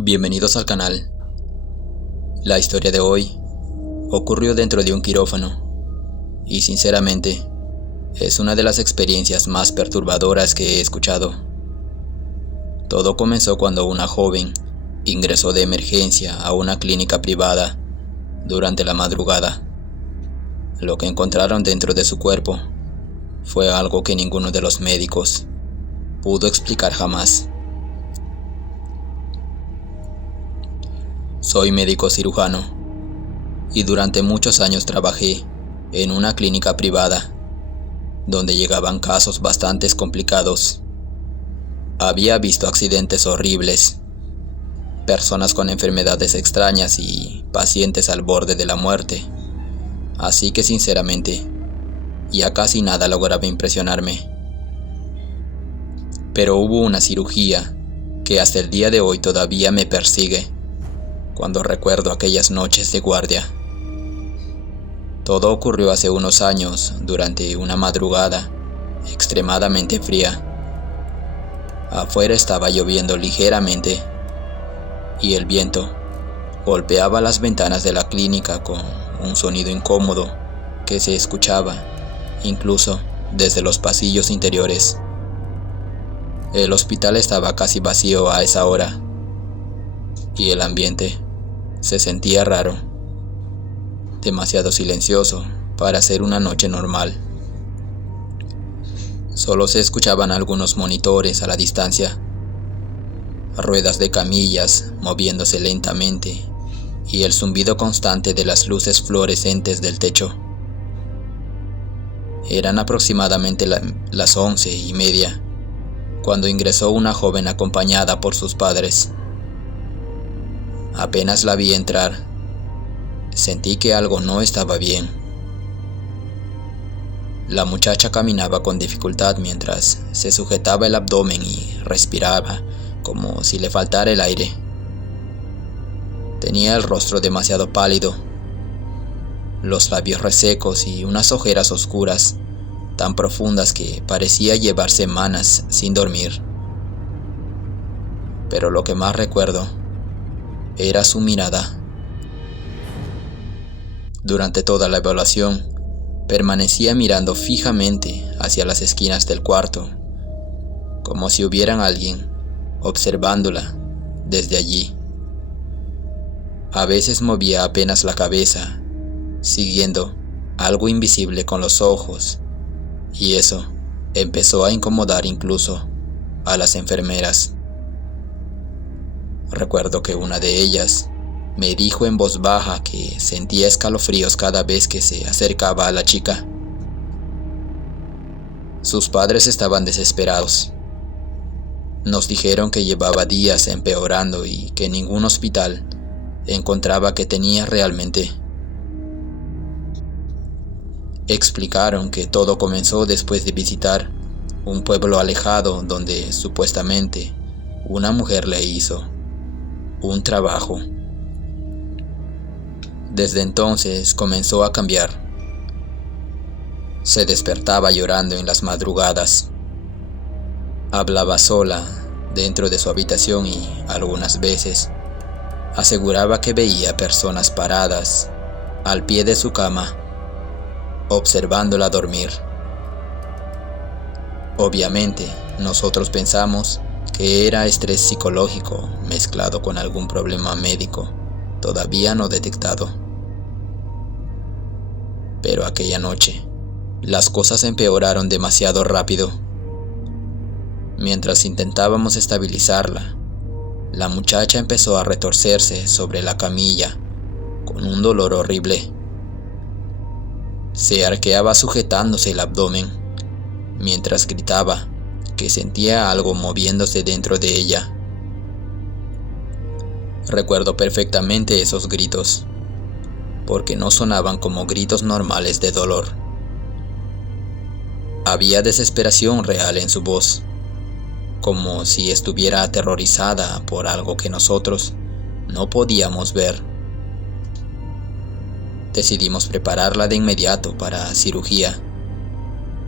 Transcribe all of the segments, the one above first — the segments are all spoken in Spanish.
Bienvenidos al canal. La historia de hoy ocurrió dentro de un quirófano y sinceramente es una de las experiencias más perturbadoras que he escuchado. Todo comenzó cuando una joven ingresó de emergencia a una clínica privada durante la madrugada. Lo que encontraron dentro de su cuerpo fue algo que ninguno de los médicos pudo explicar jamás. Soy médico cirujano y durante muchos años trabajé en una clínica privada donde llegaban casos bastante complicados. Había visto accidentes horribles, personas con enfermedades extrañas y pacientes al borde de la muerte. Así que sinceramente, ya casi nada lograba impresionarme. Pero hubo una cirugía que hasta el día de hoy todavía me persigue cuando recuerdo aquellas noches de guardia. Todo ocurrió hace unos años durante una madrugada extremadamente fría. Afuera estaba lloviendo ligeramente y el viento golpeaba las ventanas de la clínica con un sonido incómodo que se escuchaba incluso desde los pasillos interiores. El hospital estaba casi vacío a esa hora y el ambiente se sentía raro, demasiado silencioso para ser una noche normal. Solo se escuchaban algunos monitores a la distancia, ruedas de camillas moviéndose lentamente y el zumbido constante de las luces fluorescentes del techo. Eran aproximadamente las 11:30 cuando ingresó una joven acompañada por sus padres. Apenas la vi entrar, sentí que algo no estaba bien. La muchacha caminaba con dificultad mientras se sujetaba el abdomen y respiraba como si le faltara el aire. Tenía el rostro demasiado pálido, los labios resecos y unas ojeras oscuras tan profundas que parecía llevar semanas sin dormir. Pero lo que más recuerdo era su mirada. Durante toda la evaluación, permanecía mirando fijamente hacia las esquinas del cuarto, como si hubiera alguien observándola desde allí. A veces movía apenas la cabeza, siguiendo algo invisible con los ojos, y eso empezó a incomodar incluso a las enfermeras. Recuerdo que una de ellas me dijo en voz baja que sentía escalofríos cada vez que se acercaba a la chica. Sus padres estaban desesperados. Nos dijeron que llevaba días empeorando y que ningún hospital encontraba qué tenía realmente. Explicaron que todo comenzó después de visitar un pueblo alejado donde supuestamente una mujer le hizo un trabajo. Desde entonces comenzó a cambiar. Se despertaba llorando en las madrugadas. Hablaba sola dentro de su habitación y algunas veces aseguraba que veía personas paradas al pie de su cama, observándola dormir. Obviamente, nosotros pensamos que era estrés psicológico mezclado con algún problema médico todavía no detectado. Pero aquella noche, las cosas empeoraron demasiado rápido. Mientras intentábamos estabilizarla, la muchacha empezó a retorcerse sobre la camilla con un dolor horrible. Se arqueaba sujetándose el abdomen, mientras gritaba que sentía algo moviéndose dentro de ella. Recuerdo perfectamente esos gritos, porque no sonaban como gritos normales de dolor. Había desesperación real en su voz, como si estuviera aterrorizada por algo que nosotros no podíamos ver. Decidimos prepararla de inmediato para cirugía,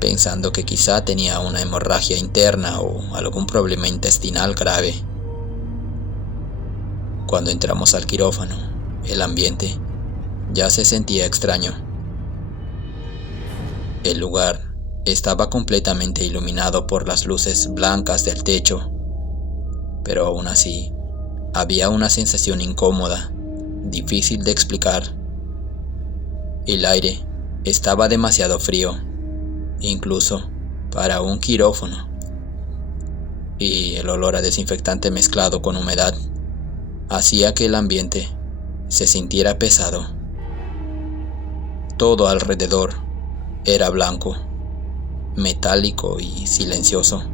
pensando que quizá tenía una hemorragia interna o algún problema intestinal grave. Cuando entramos al quirófano, el ambiente ya se sentía extraño. El lugar estaba completamente iluminado por las luces blancas del techo, pero aún así había una sensación incómoda, difícil de explicar. El aire estaba demasiado frío, incluso para un quirófano, y el olor a desinfectante mezclado con humedad hacía que el ambiente se sintiera pesado. Todo alrededor era blanco, metálico y silencioso.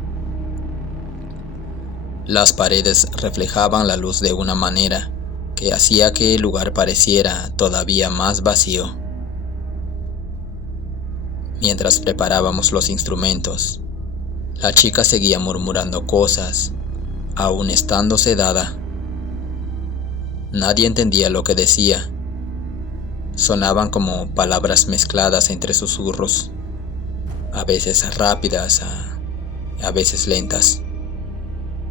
Las paredes reflejaban la luz de una manera que hacía que el lugar pareciera todavía más vacío. Mientras preparábamos los instrumentos, la chica seguía murmurando cosas, aún estando sedada. Nadie entendía lo que decía. Sonaban como palabras mezcladas entre susurros, a veces rápidas, a veces lentas,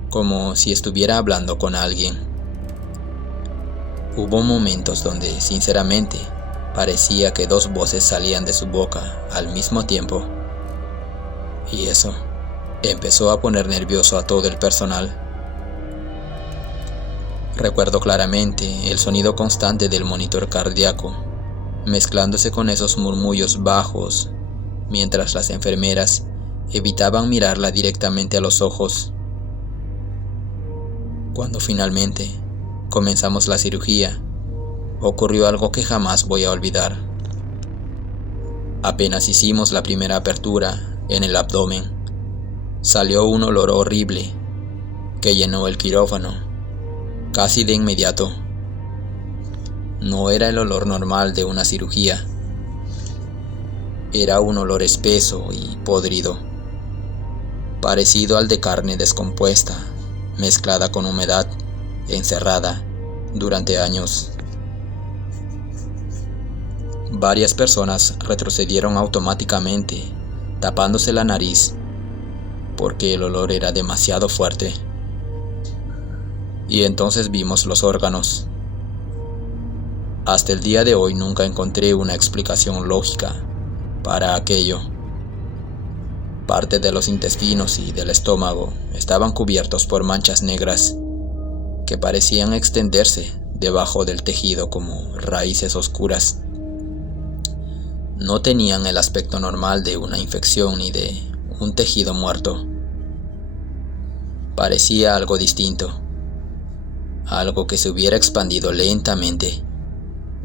como si estuviera hablando con alguien. Hubo momentos donde, sinceramente, parecía que dos voces salían de su boca al mismo tiempo, y eso empezó a poner nervioso a todo el personal. Recuerdo claramente el sonido constante del monitor cardíaco, mezclándose con esos murmullos bajos, mientras las enfermeras evitaban mirarla directamente a los ojos. Cuando finalmente comenzamos la cirugía, ocurrió algo que jamás voy a olvidar. Apenas hicimos la primera apertura en el abdomen, salió un olor horrible que llenó el quirófano casi de inmediato. No era el olor normal de una cirugía, era un olor espeso y podrido, parecido al de carne descompuesta, mezclada con humedad, encerrada durante años. Varias personas retrocedieron automáticamente, tapándose la nariz, porque el olor era demasiado fuerte. Y entonces vimos los órganos. Hasta el día de hoy nunca encontré una explicación lógica para aquello. Parte de los intestinos y del estómago estaban cubiertos por manchas negras que parecían extenderse debajo del tejido como raíces oscuras. No tenían el aspecto normal de una infección ni de un tejido muerto. Parecía algo distinto, algo que se hubiera expandido lentamente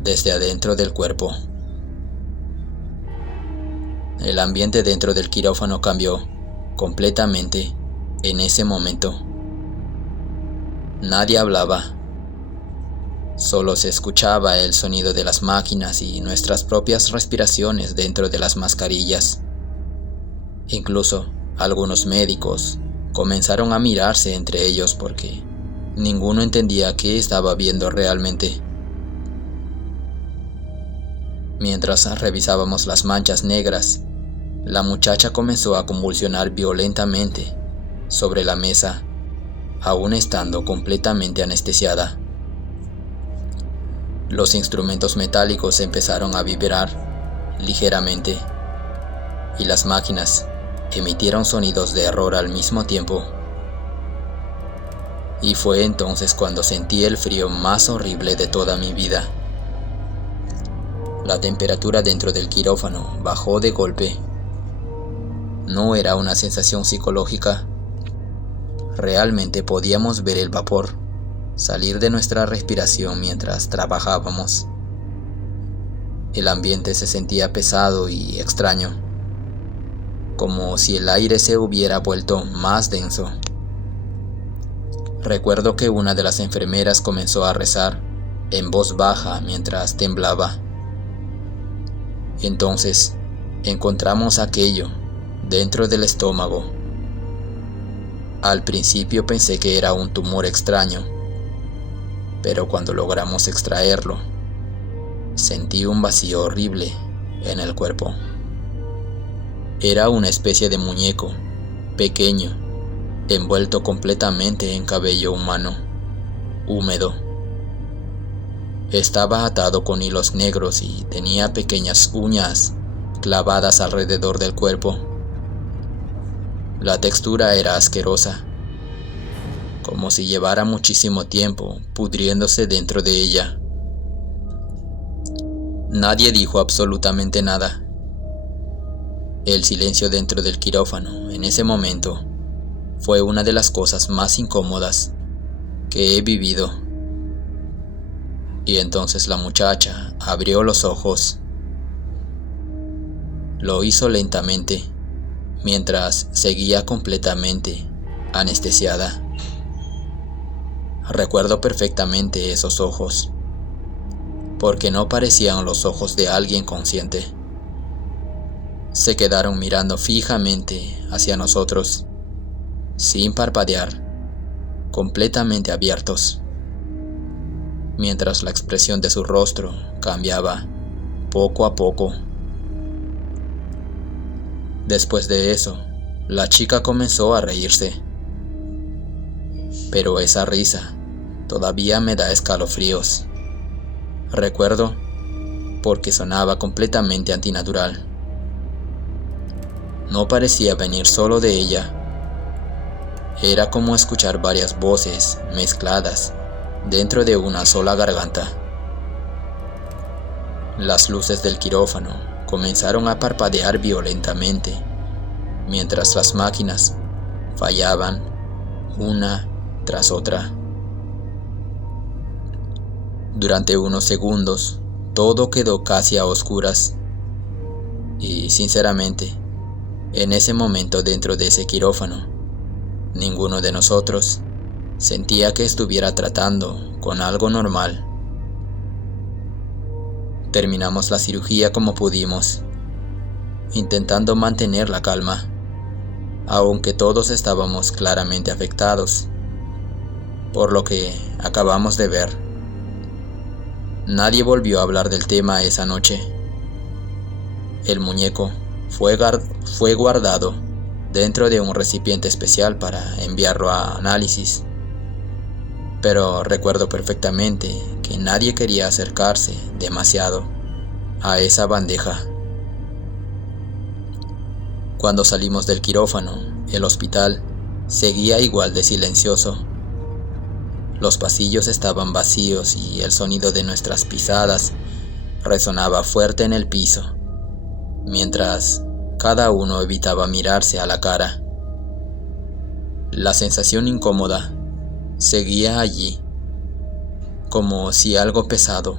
desde adentro del cuerpo. El ambiente dentro del quirófano cambió completamente en ese momento. Nadie hablaba, solo se escuchaba el sonido de las máquinas y nuestras propias respiraciones dentro de las mascarillas. Incluso algunos médicos comenzaron a mirarse entre ellos porque ninguno entendía qué estaba viendo realmente. Mientras revisábamos las manchas negras, la muchacha comenzó a convulsionar violentamente sobre la mesa, aún estando completamente anestesiada. Los instrumentos metálicos empezaron a vibrar ligeramente y las máquinas emitieron sonidos de error al mismo tiempo. Y fue entonces cuando sentí el frío más horrible de toda mi vida. La temperatura dentro del quirófano bajó de golpe. No era una sensación psicológica. Realmente podíamos ver el vapor salir de nuestra respiración mientras trabajábamos. El ambiente se sentía pesado y extraño, como si el aire se hubiera vuelto más denso. Recuerdo que una de las enfermeras comenzó a rezar en voz baja mientras temblaba. Entonces encontramos aquello dentro del estómago. Al principio pensé que era un tumor extraño, pero cuando logramos extraerlo, sentí un vacío horrible en el cuerpo. Era una especie de muñeco, pequeño, envuelto completamente en cabello humano, húmedo Estaba atado con hilos negros y tenía pequeñas uñas clavadas alrededor del cuerpo. La textura era asquerosa, como si llevara muchísimo tiempo pudriéndose dentro de ella. Nadie dijo absolutamente nada. El silencio dentro del quirófano en ese momento fue una de las cosas más incómodas que he vivido. Y entonces la muchacha abrió los ojos. Lo hizo lentamente, mientras seguía completamente anestesiada. Recuerdo perfectamente esos ojos, porque no parecían los ojos de alguien consciente. Se quedaron mirando fijamente hacia nosotros, sin parpadear, completamente abiertos, mientras la expresión de su rostro cambiaba poco a poco. Después de eso, la chica comenzó a reírse, pero esa risa todavía me da escalofríos. Recuerdo porque sonaba completamente antinatural. No parecía venir solo de ella. Era como escuchar varias voces mezcladas dentro de una sola garganta. Las luces del quirófano comenzaron a parpadear violentamente, mientras las máquinas fallaban una tras otra. Durante unos segundos, todo quedó casi a oscuras, y sinceramente, en ese momento dentro de ese quirófano, ninguno de nosotros sentía que estuviera tratando con algo normal. Terminamos la cirugía como pudimos, intentando mantener la calma, aunque todos estábamos claramente afectados por lo que acabamos de ver. Nadie volvió a hablar del tema esa noche. El muñeco fue guardado dentro de un recipiente especial para enviarlo a análisis, pero recuerdo perfectamente que nadie quería acercarse demasiado a esa bandeja. Cuando salimos del quirófano, el hospital seguía igual de silencioso. Los pasillos estaban vacíos y el sonido de nuestras pisadas resonaba fuerte en el piso, mientras cada uno evitaba mirarse a la cara. La sensación incómoda seguía allí, como si algo pesado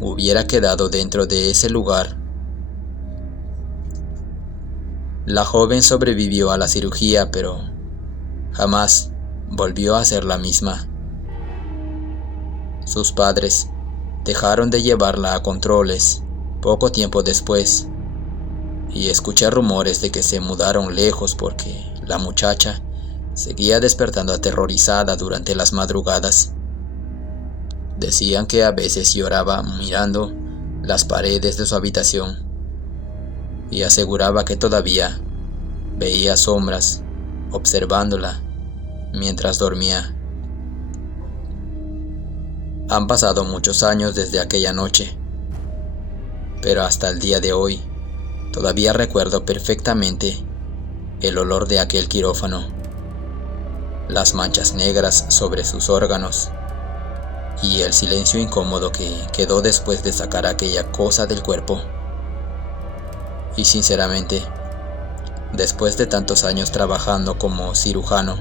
hubiera quedado dentro de ese lugar. La joven sobrevivió a la cirugía, pero jamás volvió a ser la misma. Sus padres dejaron de llevarla a controles poco tiempo después, y escuché rumores de que se mudaron lejos porque la muchacha seguía despertando aterrorizada durante las madrugadas. Decían que a veces lloraba mirando las paredes de su habitación y aseguraba que todavía veía sombras observándola mientras dormía. Han pasado muchos años desde aquella noche, pero hasta el día de hoy todavía recuerdo perfectamente el olor de aquel quirófano, las manchas negras sobre sus órganos y el silencio incómodo que quedó después de sacar aquella cosa del cuerpo. Y sinceramente, después de tantos años trabajando como cirujano,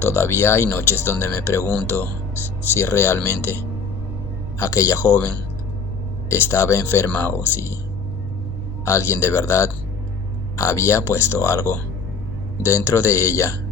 todavía hay noches donde me pregunto si realmente aquella joven estaba enferma o si alguien de verdad había puesto algo dentro de ella.